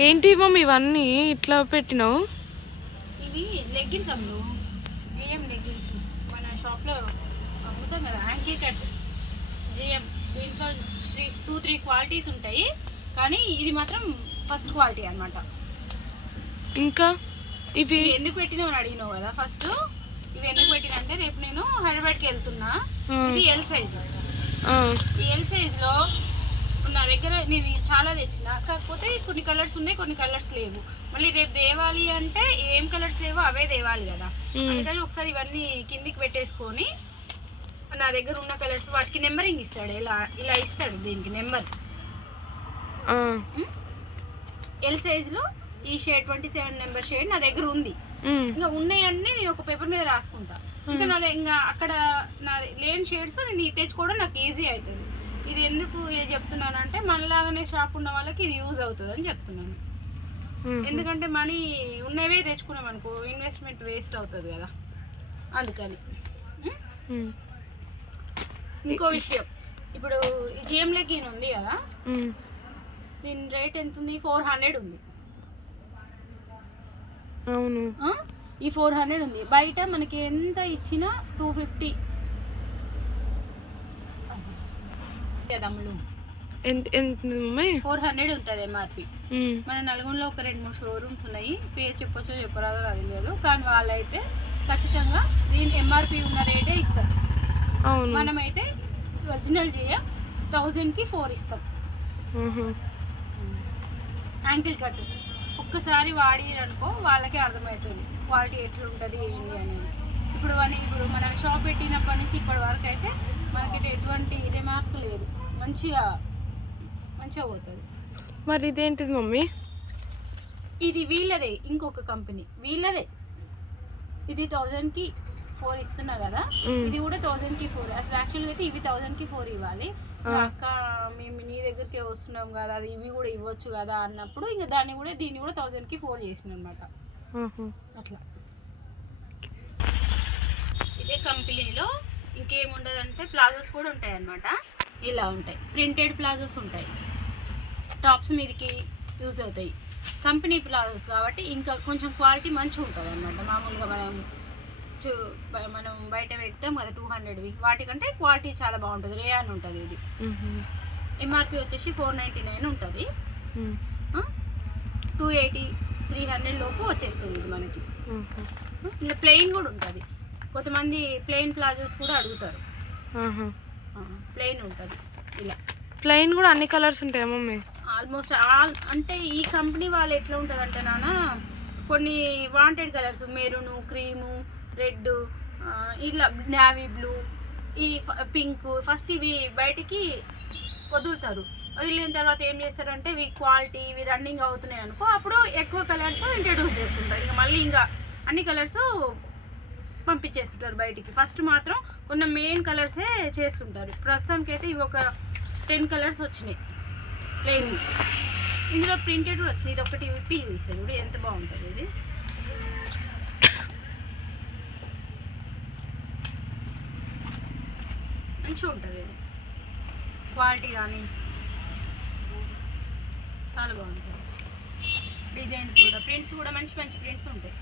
ఏంటి మమ్మీ ఇవన్నీ ఇట్లా పెట్టినావు? ఇవి లెగ్గిన్స్ అమ్ము, జిఎం లెగ్గిన్స్ మన షాప్లో అమ్ముతాం కదా, యాంకిల్ కట్ జిఎం. దీంట్లో 2-3 క్వాలిటీస్ ఉంటాయి, కానీ ఇది మాత్రం ఫస్ట్ క్వాలిటీ అనమాట. ఇంకా ఇవి ఎందుకు పెట్టినావు అని అడిగినావు కదా. ఫస్ట్ ఇవి ఎందుకు పెట్టినా అంటే, రేపు నేను హైదరాబాద్కి వెళ్తున్నా. ఇది ఎల్ సైజ్. ఈ ఎల్ సైజ్లో నా దగ్గర నేను చాలా తెచ్చిన, కాకపోతే కొన్ని కలర్స్ ఉన్నాయి, కొన్ని కలర్స్ లేవు. మళ్ళీ రేపు తేవాలి అంటే ఏం కలర్స్ లేవో అవే తేవాలి కదా. అందుకని ఒకసారి ఇవన్నీ కిందికి పెట్టేసుకొని నా దగ్గర ఉన్న కలర్స్ వాటికి నెంబరింగ్ ఇస్తాడు. ఇలా ఇలా ఇస్తాడు దీనికి నెంబర్. ఎల్ సైజ్లో ఈ షేడ్ 27 నెంబర్ షేడ్ నా దగ్గర ఉంది. ఇంకా ఉన్నాయన్నీ నేను ఒక పేపర్ మీద రాసుకుంటా. ఇంకా ఇంకా అక్కడ నా లేని షేడ్స్ నేను తెచ్చుకోవడం నాకు ఈజీ అవుతుంది. ఇది ఎందుకు చెప్తున్నాను అంటే, మనలాగానే షాప్ ఉన్న వాళ్ళకి ఇది యూజ్ అవుతుంది అని చెప్తున్నాను. ఎందుకంటే మనీ ఉన్నవే తెచ్చుకున్నాం అనుకో, ఇన్వెస్ట్మెంట్ వేస్ట్ అవుతుంది కదా, అందుకని. ఇంకో విషయం, ఇప్పుడు ఈ జిఎం లెగ్గిన్ ఉంది కదా, దీని రేట్ ఎంత ఉంది? 400 ఉంది. అవును, ఈ 400 ఉంది. బయట మనకి ఎంత ఇచ్చినా 250 కదమ్ములు. 400 ఉంటుంది ఎంఆర్పి. మన నల్గొండలో ఒక 2-3 షోరూమ్స్ ఉన్నాయి, పేరు చెప్పొచ్చో చెప్పరాదో అది లేదు, కానీ వాళ్ళైతే ఖచ్చితంగా దీని ఎంఆర్పి ఉన్న రేటే ఇస్తారు. మనమైతే ఒరిజినల్ చేయ 1000కి 4 ఇస్తాం. యాంకిల్ కట్ ఒక్కసారి వాడిరనుకో వాళ్ళకే అర్థమవుతుంది క్వాలిటీ ఎట్లుంటుంది ఏంటి అనేది. ఇప్పుడు మన షాప్ పెట్టినప్పటి నుంచి ఇప్పటి వరకు అయితే మనకి ఎటువంటి రిమార్క్ లేదు, మంచిగా పోతుంది. మరి ఇదేంటిది మమ్మీ? ఇది వీళ్ళదే, ఇంకొక కంపెనీ వీళ్ళదే. ఇది 1000కి 4 ఇస్తున్నా కదా, ఇది కూడా 1000కి 4. అసలు యాక్చువల్గా అయితే ఇవి 1000కి 4 ఇవ్వాలి. అక్క మేము నీ దగ్గరికి వస్తున్నాం కదా, అది ఇవి కూడా ఇవ్వచ్చు కదా అన్నప్పుడు ఇంకా దీన్ని కూడా 1000కి 4 చేసిన అనమాట. అట్లా ఇదే కంపెనీలో ఇంకేముండదంటే ప్లాజోస్ కూడా ఉంటాయి అన్నమాట. ఇలా ఉంటాయి, ప్రింటెడ్ ప్లాజోస్ ఉంటాయి, టాప్స్ మీదకి యూజ్ అవుతాయి. కంపెనీ ప్లాజోస్ కాబట్టి ఇంకా కొంచెం క్వాలిటీ మంచిగా ఉంటుంది అన్నమాట. మామూలుగా మనం బయట పెడతాం కదా 200వి, వాటికంటే క్వాలిటీ చాలా బాగుంటుంది, రేయాన్ ఉంటుంది. ఇది ఎంఆర్పి వచ్చేసి 499 ఉంటుంది. 280-300 లోపు వచ్చేస్తుంది ఇది మనకి. ఇలా ప్లెయిన్ కూడా ఉంటుంది, కొంతమంది ప్లెయిన్ ప్లాజోస్ కూడా అడుగుతారు. ప్లెయిన్ ఉంటుంది. ఇలా ప్లెయిన్ కూడా అన్ని కలర్స్ ఉంటాయి మమ్మీ? ఆల్మోస్ట్ అంటే ఈ కంపెనీ వాళ్ళు ఎట్లా ఉంటుంది అంటే నాన్న, కొన్ని wanted colours maroon, cream, red, ఇట్లా నేవీ బ్లూ, ఈ పింక్, ఫస్ట్ ఇవి బయటికి వదులుతారు. వదిలిన తర్వాత ఏం చేస్తారంటే ఇవి క్వాలిటీ ఇవి రన్నింగ్ అవుతున్నాయి అనుకో, అప్పుడు ఎక్కువ కలర్స్ ఇంట్రడ్యూస్ చేస్తుంటారు. ఇంకా మళ్ళీ ఇంకా అన్ని కలర్స్ పంపించేస్తుంటారు బయటికి. ఫస్ట్ మాత్రం కొన్ని మెయిన్ కలర్సే చేస్తుంటారు. ప్రస్తుతానికి అయితే ఇవి ఒక 10 కలర్స్ వచ్చినాయి ప్లెయిన్. ఇందులో ప్రింటెడ్ కూడా వచ్చినాయి. ఇది ఒకటి విప్పి చూసాను చూడు ఎంత బాగుంటుంది. ఇది మంచిగా ఉంటుంది, ఇది క్వాలిటీ కానీ చాలా బాగుంటుంది. డిజైన్స్ కూడా, ప్రింట్స్ కూడా మంచి మంచి ప్రింట్స్ ఉంటాయి.